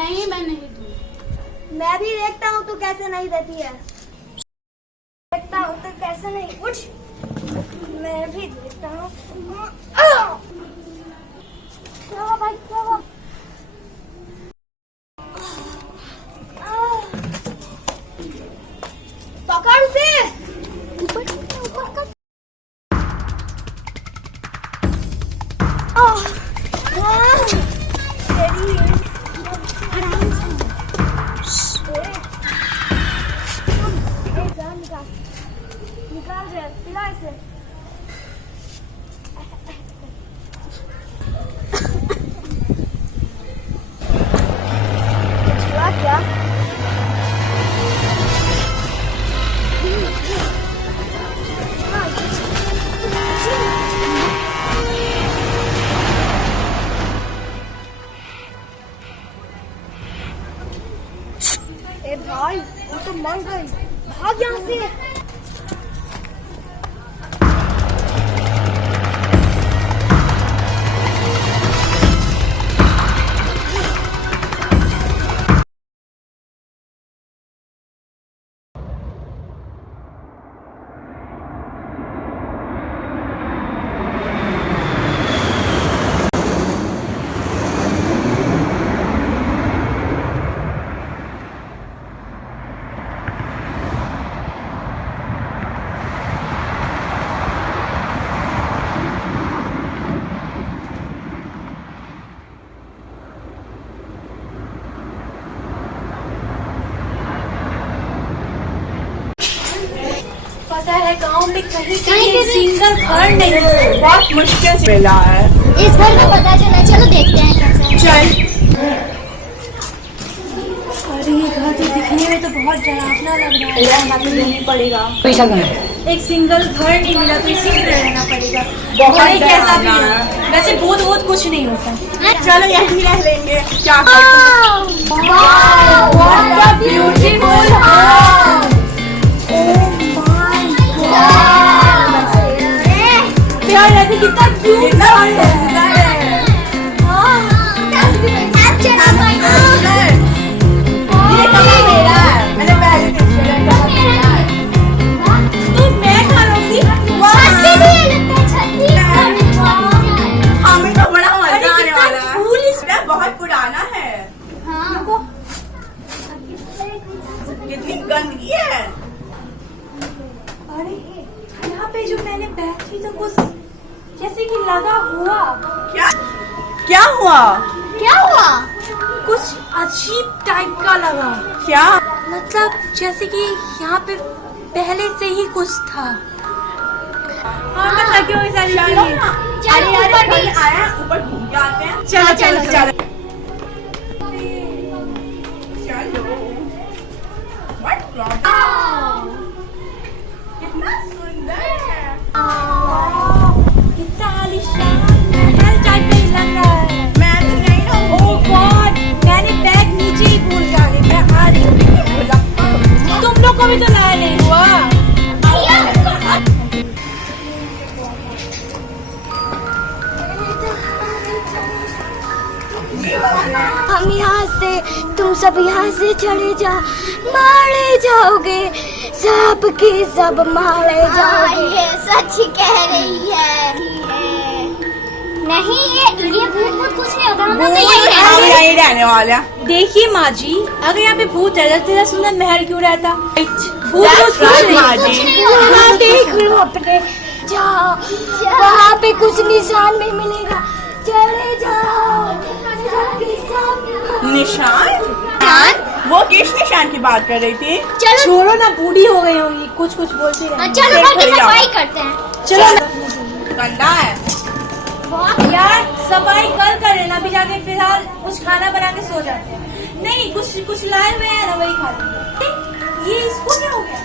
नहीं, मैं नहीं दूंगी। मैं भी देखता हूँ तू कैसे नहीं देती है। देखता हूँ तो कैसे नहीं। उठ, मैं भी देखता हूँ। क्या हुआ भाई, क्या हुआ? पकड़ उसे। ऊपर ऊपर कर। निकाल दे, पिला इसे। छुआ क्या? ए भाई, वो तो मर गई। भाग यहाँ से। पता है गांव में कहीं सिंगल घर नहीं, बहुत मुश्किल से मिला है। इस घर का पता चला, चलो देखते हैं कैसा है। चल। अरे ये घर तो दिखने में तो बहुत डरावना लग रहा है। यहाँ तो रहना पड़ेगा। पैसा कहाँ? एक सिंगल घर नहीं मिला तो इसी में रहना पड़ेगा। बहुत कैसा भी हो। वैसे भूत बहुत कुछ नहीं होता। चलो यहीं रह लेंगे। क्या ब्यूटीफुल प्यार रहती, कितना क्यूट हमें तो बड़ा मजा आने वाला है। बहुत पुराना है। कितनी गंदगी है। अरे यहाँ पे जो मैंने बैठी तो कुछ जैसे कि लगा हुआ। क्या क्या हुआ? क्या हुआ? कुछ अजीब टाइप का लगा। क्या मतलब जैसे कि यहाँ पे पहले से ही कुछ था। हाँ मैं थकी हुई सारी चीजें। अरे ऊपर नहीं आया, ऊपर घूम के आते हैं। चलो चलो चलो। कितना सुंदर है। कितना आलीशान महल टाइप का लग रहा है। मैं तो नहीं रहूंगी। ओह गॉड, मैंने बैग नीचे ही भूल गया। मैं आ रही हूँ। तुम लोग को भी तो लाया नहीं हुआ। हम यहाँ से, तुम सब यहाँ से चले जा, मारे जाओगे, सब के सब मारे जाओगे। ये सच कह रही है। नहीं ये भूत कुछ नहीं होता। हम तो यहीं रहने वाले हैं। देखिए माँ जी, अगर यहाँ पे भूत रहता तो इतना सुंदर महल क्यों रहता? भूत That's right, माँ जी। वहाँ देख लो अपने, जाओ वहाँ पे कुछ निशान नहीं मिलेगा। चले जाओ। निशान? वो किस निशान की बात कर रही थी? चलो छोड़ो ना, बूढ़ी हो गई होंगी, कुछ कुछ बोलती रहे। चलो घर की सफाई करते हैं। चलो गंदा है। यार सफाई कल कर लेना, अभी जाके फिलहाल कुछ खाना बना के सो जाते हैं। नहीं कुछ लाए हुए हैं ना, वही खा लेंगे। ये इसको क्या हो गया?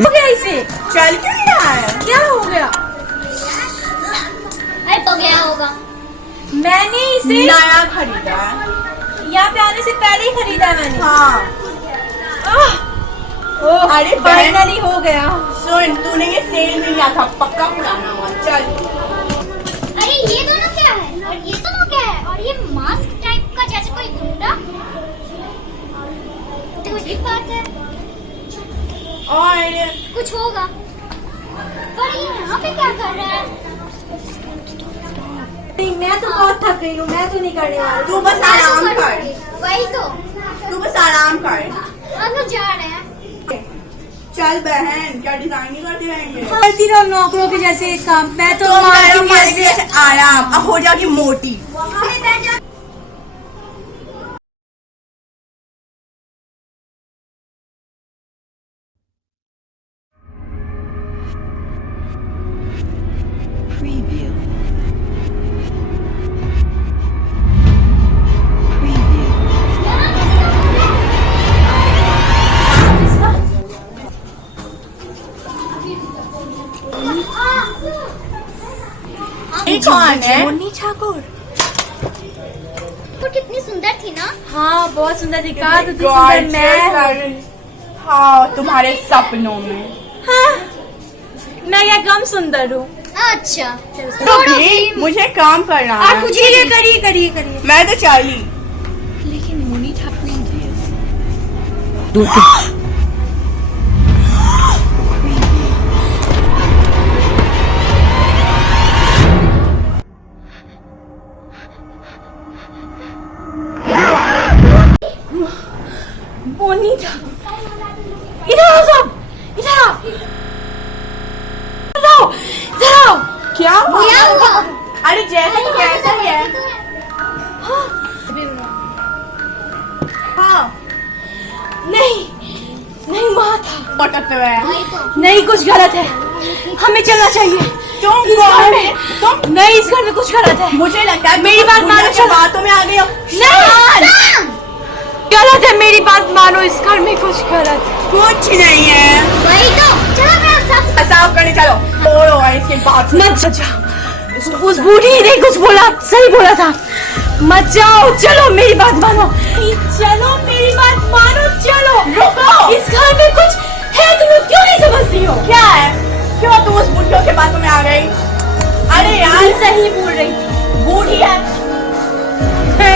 हो गया इसे? चल क्यों नहीं रहा है? क्या हो गया? अरे तो गया होगा। मैंने इसे नया खरीदा है। यहाँ पे आने से पहले ही खरीदा है मैंने। हाँ। ओह अरे फाइनली हो गया। सुन, तूने ये सेल में लिया था, पक्का पुराना हुआ। चल। अरे ये दोनों क्या है और ये दोनों क्या है और ये मास्क टाइप का जैसे कोई गुंडा। अजीब बात है। और कुछ होगा। पर ये यहाँ पे क्या कर रहा है? नहीं, मैं तो बहुत थक गई हूँ, मैं तो नहीं करने वाली। तू बस आराम कर, वही तो। तू बस आराम कर। हम लोग जा रहे हैं। चल बहन, क्या डिजाइनिंग करते रहेंगे? करती रहो नौकरों के जैसे काम। मैं तो तो मार्केट में ऐसे आराम, अब हो जाएगी मोटी। Preview. Preview. ये कौन है? मुन्नी ठाकुर। वो कितनी सुंदर थी ना। हाँ, बहुत सुंदर दिखा तो सुंदर Gorgeous मैं। लग- हाँ, तुम्हारे सपनों में। हाँ, मैं या कम सुंदर हूँ। अच्छा तो भी मुझे काम करना है। आप करिए करिए करिए करिए। मैं तो चली। लेकिन मुन्नी ठाकुर मुन्नी ठाकुर, इधर आओ सब, इधर आओ, इधर आओ, इधर आओ। क्या हुआ? क्या हुआ? अरे जैसे तो कैसा ही है। हाँ, नहीं नहीं माँ था। पटक है। वही तो। नहीं, कुछ गलत है, हमें चलना चाहिए। तुम इस घर कौन में है? तुम नहीं, इस घर में कुछ गलत है। मुझे लगता है मेरी बात मानो, चलो चलो। बातों में आ गई हो। नहीं, गलत है, मेरी बात मानो, इस घर में कुछ गलत है। कुछ नहीं है। वही तो। चलो मैं सब साफ करने चलो। छोड़ो इसके बाद। मत जाओ, उस बूढ़ी ने कुछ बोला, सही बोला था। मत जाओ, चलो मेरी बात मानो, चलो मेरी बात मानो, चलो। रुको। इस घर में कुछ है, तुम लोग क्यों नहीं समझती हो? क्या है? क्यों तुम उस बुढ़ियों के बातों में आ गई? अरे यार, सही बोल रही थी। बूढ़ी है।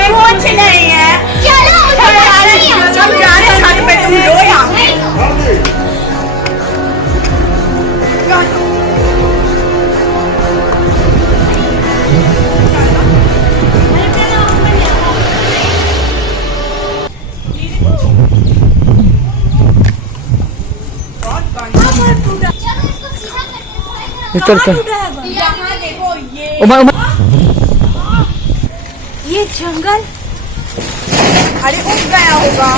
कुछ नहीं है। चलो उसे अरे बताइए। यार, हम जा रहे हैं छत पे, तुम रो यहाँ पे। वही तो। चलो इसको सीधा करते हैं। चल चल। यहाँ देखो ये। ये जंगल, अरे उठ गया होगा।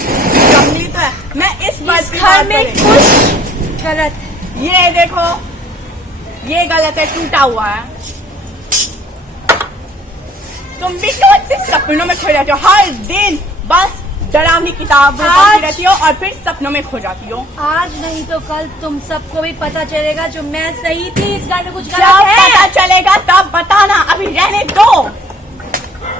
जंगली तो है। मैं इस बात इस की घर बात में कर रही कुछ गलत है। हूँ। ये देखो, ये गलत है, टूटा हुआ है। तुम भी क्यों ऐसे सपनों में खो जाती हो हर दिन? बस डरावनी किताब पढ़ती रहती हो और फिर सपनों में खो जाती हो। आज नहीं तो कल तुम सबको भी पता चलेगा जो मैं सही थी, इस घर में कुछ जब गलत है। पता चलेगा तब बताना, अभी रहने दो।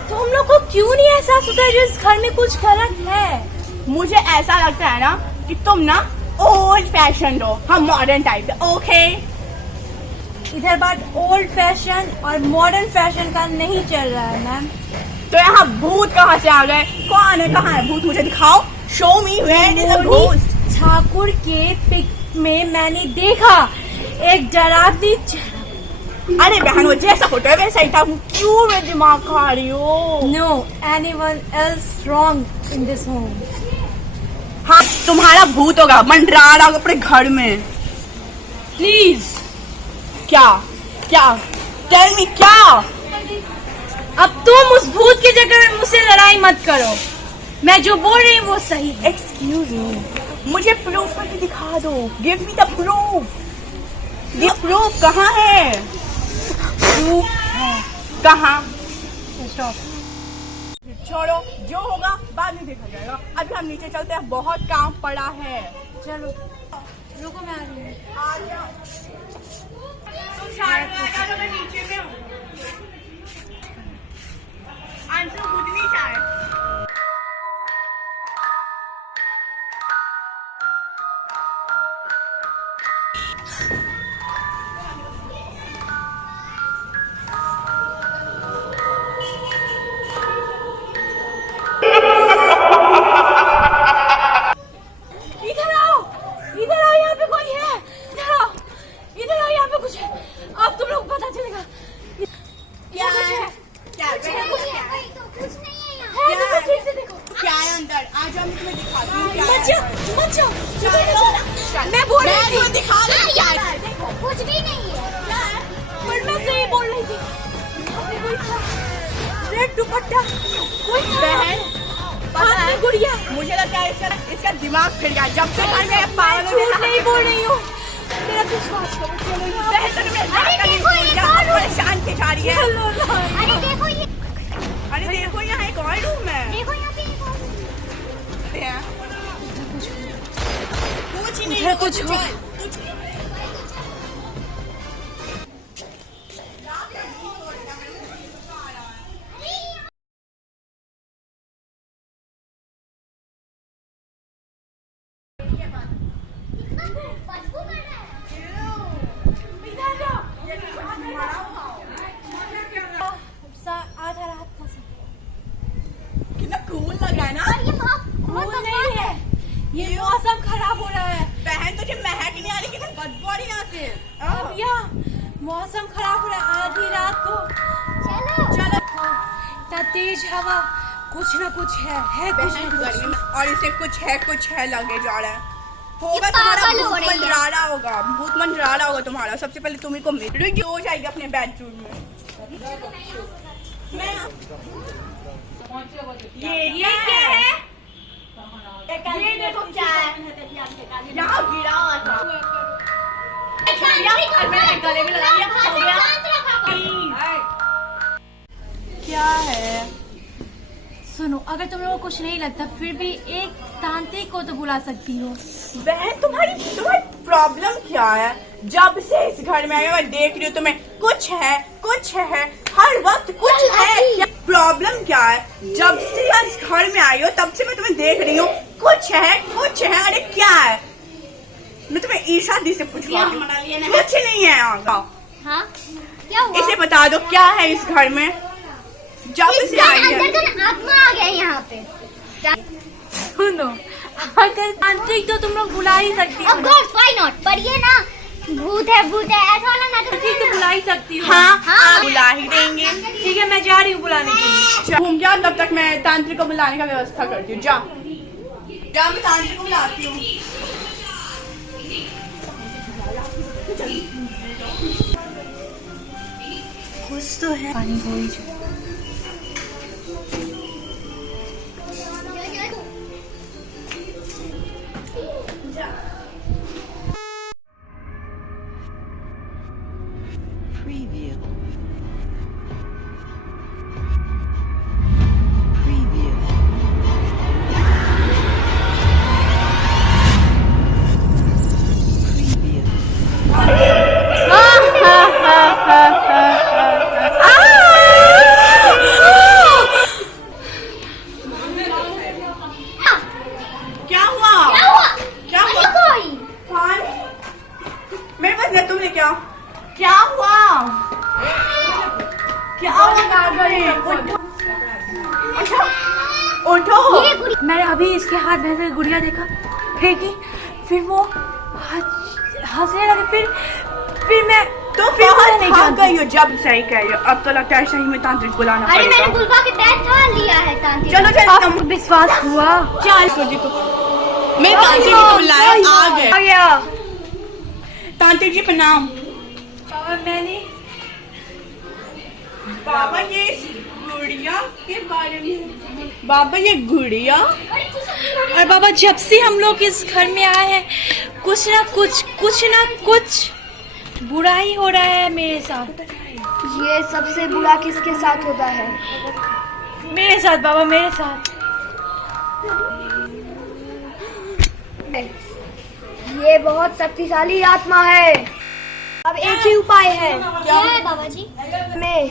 तुम लोग को क्यों नहीं एहसास होता है जो इस घर में कुछ गलत है? मुझे ऐसा लगता है ना कि तुम ना ओल्ड फैशन हो, हम मॉडर्न टाइप है। ओके, इधर बात ओल्ड फैशन और मॉडर्न फैशन का नहीं चल रहा है मैम। तो यहाँ भूत कहाँ से आ गए? कौन है? कहाँ है भूत? मुझे दिखाओ। Show me where is a ghost. Thakur के पिक में मैंने देखा एक डरावनी अरे बहन, वो जैसा फोटो है वैसा ही था। क्यों मेरे दिमाग खा रही हो? No anyone else wrong in this home. हाँ, तुम्हारा भूत होगा, मंडरा रहा होगा अपने घर में। प्लीज। क्या क्या? टेल मी क्या? अब तुम उस भूत के चक्कर में मुझसे लड़ाई मत करो। मैं जो बोल रही हूँ वो सही है। एक्सक्यूज मी, मुझे प्रूफ करके दिखा दो। Give me the proof. ये प्रूफ कहाँ है? प्रूफ कहाँ? छोड़ो, जो होगा बाद में देखा जाएगा। अभी हम नीचे चलते हैं, बहुत काम पड़ा है। चलो रुको, मैं आ रही हूँ। आ जाओ। तुम साइड में आ जाओ, मैं नीचे में हूँ। आंसू खुद नहीं चाहे। मैं बोल रही थी दिखा रही यार कुछ भी नहीं है। पर मैं सही बोल रही थी। रेड दुपट्टा कोई बहन हाथ में गुड़िया। मुझे लगता है इसका दिमाग फिर गया जब से घर में पागल हो झूठ नहीं बोल रही हूँ, मेरा विश्वास करो। चलो यहाँ बहन तो परेशान की जा रही है। चलो ना। अरे देखो ये, अरे देखो यहाँ एक और रूम है। देखो यहाँ पे एक और। कुछ नहीं इधर कुछ हो। बदबू कर रहा है। आधा रात का कितना कूल लग रहा है ना। और ये बहुत नहीं है, ये मौसम खराब हो रहा है। बहन तुझे महक नहीं आ रही, कितना बदबू आ रही है यहाँ से। अब यहाँ मौसम खराब हो रहा है, आधी रात को चलो इतना तेज हवा, कुछ ना कुछ है कुछ बहन ना कुछ। गर्मी में और इसे कुछ है लगे जा रहा है। होगा ये तुम्हारा पागल हो भूत रही है। मंडराड़ा होगा, भूत मंडराड़ा होगा तुम्हारा। सबसे पहले तुम्ही को मिल हो जाएगी अपने बेडरूम में। मैं ये क्या है? ये देखो क्या है, यहाँ गिरा हुआ था। और मैंने गले में लगा लिया, हो गया। क्या है? सुनो, अगर तुम लोगों को कुछ नहीं लगता फिर भी एक तांत्रिक को तो बुला सकती हो। बहन तुम्हारी प्रॉब्लम क्या है? जब से इस घर में आई हूँ, मैं देख रही हूँ तुम्हें कुछ है हर वक्त कुछ है। प्रॉब्लम क्या है? जब से इस घर में आई हो तब से मैं तुम्हें देख रही हूँ, कुछ है। अरे क्या है? मैं तुम्हें ईशा दी से पूछवा रही हूँ, कुछ नहीं है यहाँ का। हाँ क्या हुआ? इसे बता दो क्या है इस घर में जब इस से घर आई है। अंदर का आत्मा आ गया यहाँ पे। सुनो, अगर तांत्रिक तो तुम लोग बुला ही सकती हो। Of course, why not? पर ये ना भूत है ऐसा वाला ना तो तांत्रिक तो बुला ही सकती हो। हाँ, हाँ। आप बुला ही देंगे। ठीक है, मैं जा रही हूँ बुलाने के लिए। घूम जा, तब तक मैं तांत्रिक को बुलाने का व्यवस्था करती हूँ। जा मैं तांत्रिक को बुलाती हूँ। कुछ तो है, पानी हो ही जाए। Preview. क्या हुआ? क्या हुआ? कोई कौन? मेरे पास नहीं, तुमने क्या हुआ? क्या हुआ? उठो। ये गुड़ी मैंने अभी इसके हाथ में से गुड़िया देखा, फेंकी, फिर वो हंसने लगे, फिर मैं तो फिर मुझे नहीं भाग जानती। गई हो। जब सही कह रही हो, अब तो लगता है सही में तांत्रिक बुलाना अरे मैंने पड़ेगा। दुर्गा के पैर थाम लिया है तांत्रिक। चलो अब विश्वास हुआ। चल तुझे को मैं तांत्रिक को बुलाया, आ गए। गया तांत्रिक जी प्रणाम। और मैंने बाबा ये गुड़िया के बारे में, बाबा ये गुड़िया और बाबा, जब से हम लोग इस घर में आए हैं कुछ ना कुछ बुराई हो रहा है मेरे साथ। ये सबसे बुरा किसके साथ होता है? मेरे साथ बाबा, मेरे साथ। ये बहुत शक्तिशाली आत्मा है। अब एक ही उपाय है। क्या है बाबा जी? हमें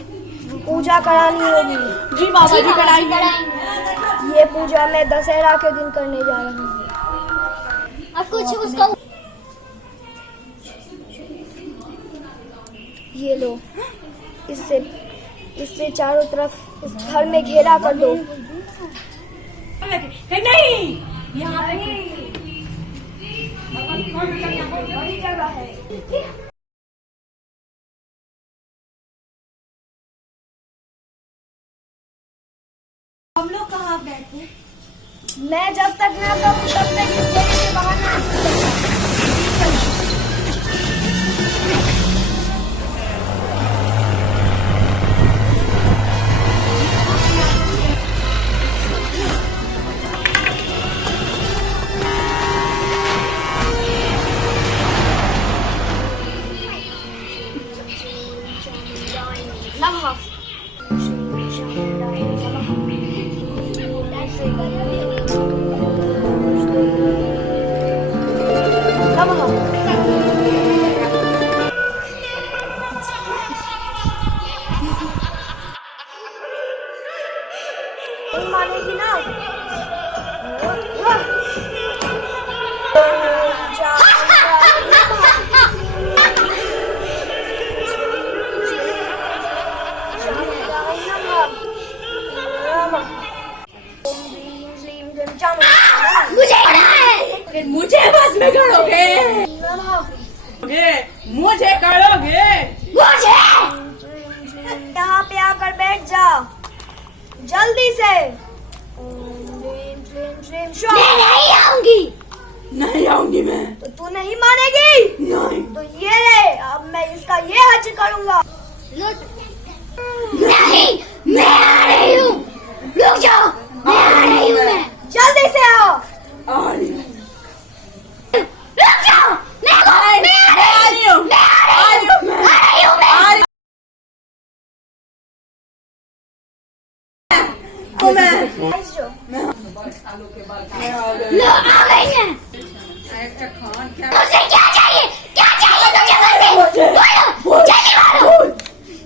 पूजा करानी होगी। जी बाबा जी कराइए। ये पूजा मैं दशहरा के दिन करने जा रहा हूँ। अब कुछ उसको ये लो, इससे चारों तरफ इस घर में घेरा कर दो। नहीं, यहाँ पे हम लोग कहाँ बैठे? मैं जब तक ना कहूँ तब तक इस जगह से बाहर ना मुझे बस में करोगे, मुझे करोगे, मुझे यहाँ पे आकर बैठ जा जल्दी से। मैं नहीं आऊंगी। नहीं आऊंगी मैं। तो तू नहीं मानेगी? नहीं। तो ये ले, अब मैं इसका ये हज करूंगा। नहीं, मैं आ रही हूँ। रुक जाओ, मैं आ रही हूँ। मैं जल्दी से आओ। आ रही हूँ। रुक जाओ, मैं आ रही हूँ। मैं आ रही हूँ। लो आ गई है। मुझे क्या चाहिए? क्या चाहिए तुझे मुझसे? बोलो, जल्दी बोलो।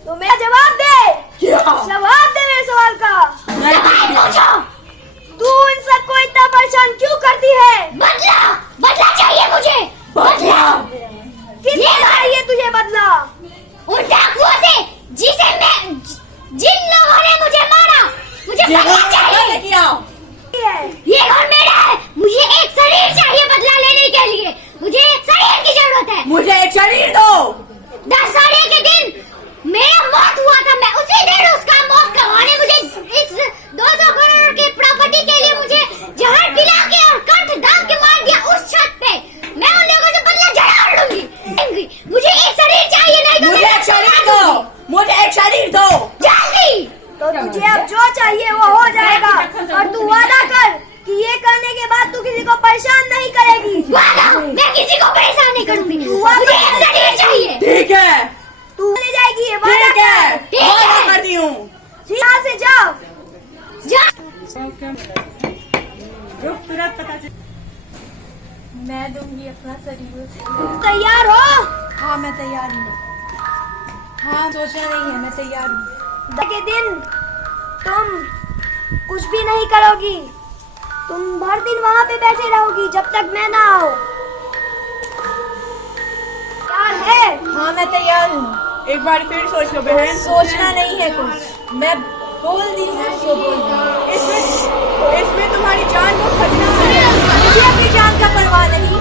तो मेरा जवाब दे। क्या? जवाब दे मेरे सवाल का। सवाल पूछो। तू इन सबको इतना परेशान क्यों करती है? बदला, बदला चाहिए मुझे। बदला? किसने चाहिए तुझे बदला? उन डाकुओं से जिन लोगों ने मुझे मारा। मुझे बदला चाहिए। क्या? ये घर मेरा है। मुझे एक शरीर चाहिए बदला लेने के लिए। मुझे एक शरीर की जरूरत है। मुझे एक शरीर दो। दशहरे के दिन मेरा मौत हुआ था। मैं उसी दिन उसका मौत करवाने मुझे इस 200 करोड़ की प्रॉपर्टी के लिए मुझे जहर पिला के और कंठ दाब के मार दिया उस छत पे। मैं उन लोगों से बदला जरूर लूंगी। मुझे एक शरीर चाहिए, नहीं तो मुझे एक शरीर दो। मुझे एक शरीर दो जल्दी। तो तुझे अब जो चाहिए वो हो जाएगा। और तू वादा कर कि ये करने के बाद तू किसी को परेशान नहीं करेगी। वादा, मैं किसी को परेशान नहीं करूंगी। मुझे एक शरीर चाहिए। ठीक है, तू ले जाएगी ये वादा ठीक है, कर। वादा करती हूँ। यहाँ से जाओ। जा। रुक, तुरंत पता चल। मैं दूंगी अपना शरीर। तैयार हो? हाँ मैं तैयार हूँ। हाँ सोचना नहीं है, मैं तैयार हूँ। के दिन तुम कुछ भी नहीं करोगी। तुम भर दिन वहाँ पे बैठे रहोगी जब तक मैं ना आऊँ। तैयार है? हाँ मैं तैयार हूँ। एक बार फिर सोच लो बहन। सोचना नहीं है कुछ, मैं बोल दी हूँ सो बोल दी। इसमें तुम्हारी जान को खतरा है। मुझे अपनी जान का परवाह नहीं।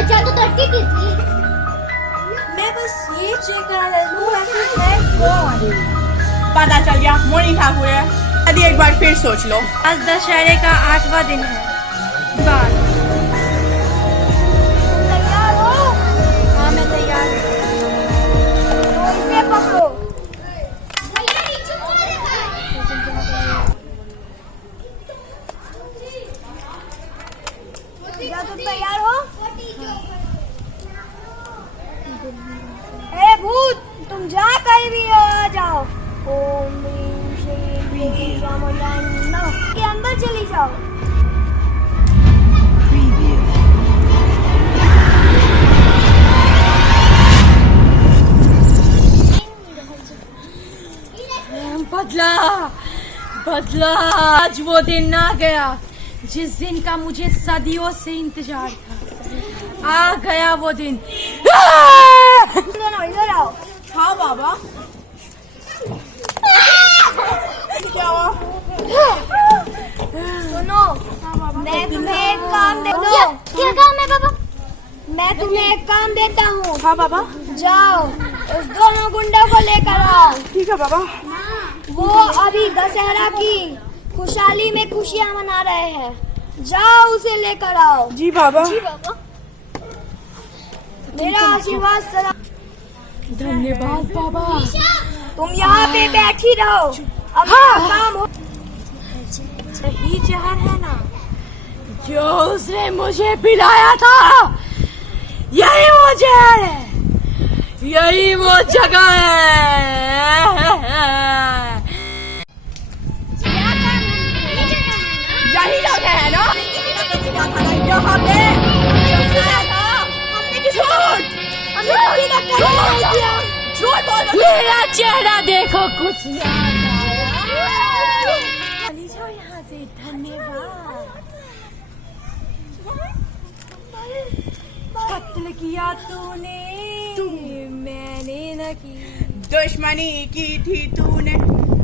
अच्छा तो तड़के की थी। मैं बस ये चेक करना हूँ है कौन। पता चल गया, मोनी ठाकुर है। यदि एक बार फिर सोच लो। आज दशहरे का 8वां दिन है। बात। तैयार हो? हाँ मैं तैयार हूँ। तो इसे पकड़ो। क्या तुम तैयार हो? ए भूत, तुम जहाँ कहीं भी हो आ जाओ। ओम ह्रीं श्रीं क्लीं चामुंडाय नमः के अंदर चली जाओ। बदला, बदला। आज वो दिन आ गया जिस दिन का मुझे सदियों से इंतजार था। आ गया वो दिन। इधर आओ। हाँ बाबा। क्या हुआ? सुनो, मैं तुम्हें एक काम दे। क्या काम है बाबा? मैं तुम्हें एक काम देता हूँ। हाँ बाबा। जाओ उस दोनों गुंडों को लेकर आओ। ठीक है बाबा। वो अभी दशहरा की खुशहाली में खुशियाँ मना रहे हैं। जाओ उसे लेकर आओ। जी बाबा। मेरा आशीर्वाद सदा। धन्यवाद बाबा। तुम यहाँ पे बैठी रहो। अब मेरा काम हो। सही जहर है ना जो उसने मुझे पिलाया था। यही वो जहर है, यही वो जगह है। यही जगह है ना? यहाँ पे झूठ बोल रहे हो। मेरा चेहरा देखो, कुछ याद आया। चली जाओ यहाँ से। धन्यवाद। कत्ल किया तूने, मैंने न की। दुश्मनी की थी तूने,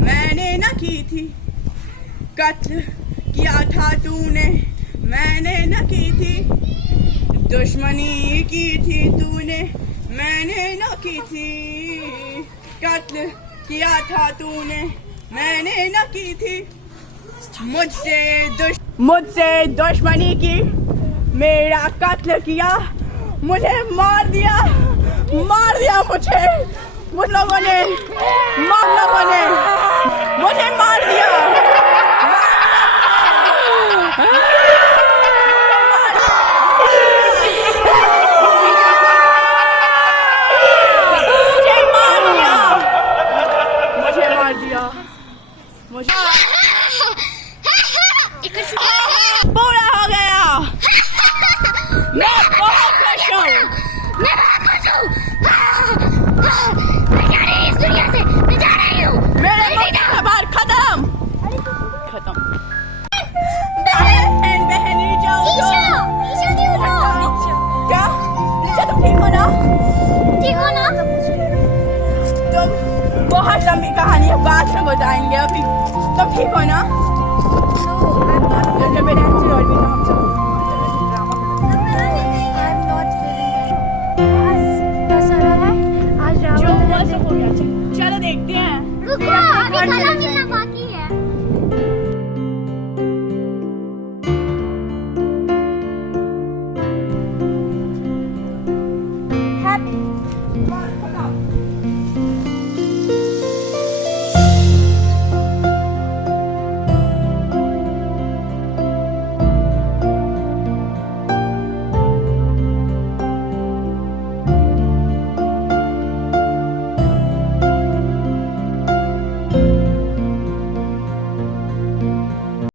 मैंने न की थी। कत्ल किया था तूने, मैंने न की थी। दुश्मनी की थी तूने, मैंने न की थी। कत्ल किया था तूने, मैंने न की थी। मुझसे दुश्मनी की, मेरा कत्ल किया, मुझे मार दिया मुझे। मुझ लोगों ने मुझे मार दिया। पूरा हो गया। मैं बहुत खुश हूँ। मैं जा रही इस दुनिया से, मैं जा रही हूँ। मेरे मुंह का खबर खत्म। बहन जाओ। ईशा क्यों ना? क्या नीचा, तुम ठीक हो ना? ठीक हो ना? तुम बहुत लंबी कहानी है, बाद में बताएंगे। अभी तुम ठीक हो ना? जब